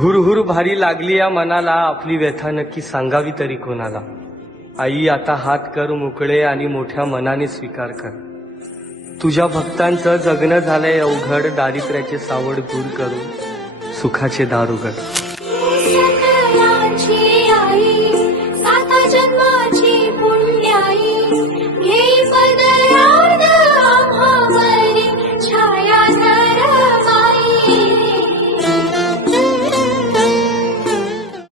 हुरहुर भारी लागली या मनाला, आपली व्यथा नक्की सांगावी तरी कोणाला. आई आता हात कर मोकळे आणि मोठ्या मनाने स्वीकार कर. तुझ्या भक्तांचं जगणं झालंय अवघड, दारिद्र्याचे सावड दूर करून सुखाचे दार उघड. सकलाची आई